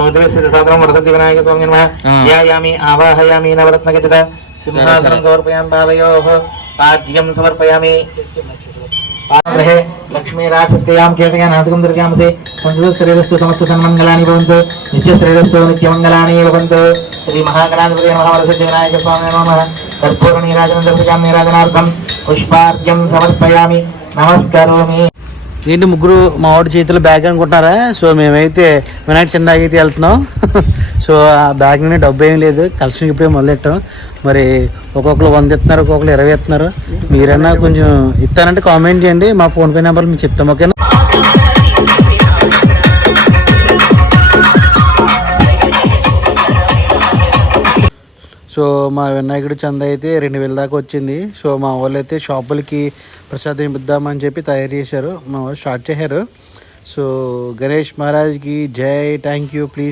नवद्रव्यसाधनं वर्धन्ति विनायक स्वामिने नमः ध्यायामि आवाहयामि नवरत्नखचित सिंहासनं समर्पयामि पादयोः पाद्यं समर्पयामि पादग्रहे लक्ष्मी राक्षस्कयां कीर्तयां नासिकं दुर्गामसे संस्कृतशरीरस्तु समस्त सन्मङ्गलानि भवन्तु नित्यशरीरस्तु नित्यमङ्गलानि भवन्तु श्री महागणाधिपतये नमः वरसिद्धि विनायक स्वामिने नमः कर्पूरनीराजनं दर्शयामि निराजनार्थं पुष्पार्घ्यं समर्पयामि नमस्करोमि। ఏంటి ముగ్గురు మా వాడి చేతిలో బ్యాగ్ అనుకుంటున్నారా? సో మేమైతే వినాయక చందాకి అయితే వెళ్తున్నాం. సో ఆ బ్యాగ్ నుండి డబ్బు ఏం లేదు, కలెక్షన్ ఇప్పుడే మొదలెట్టాం. మరి ఒక్కొక్కరు 100 ఇస్తున్నారు, ఒక్కొక్కరు 20 ఇస్తున్నారు. మీరన్నా కొంచెం ఇస్తానంటే కామెంట్ చేయండి, మా ఫోన్పే నెంబర్ మీకు చెప్తాం, ఓకేనా? సో మా వినాయకుడి చంద అయితే 2000 దాకా వచ్చింది. సో మా వాళ్ళు అయితే షాపులకి ప్రసాదం ఇద్దామని చెప్పి తయారు చేశారు, మా వాళ్ళు స్టార్ట్ చేశారు. సో గణేష్ మహారాజ్కి జై, థ్యాంక్ యూ, ప్లీజ్.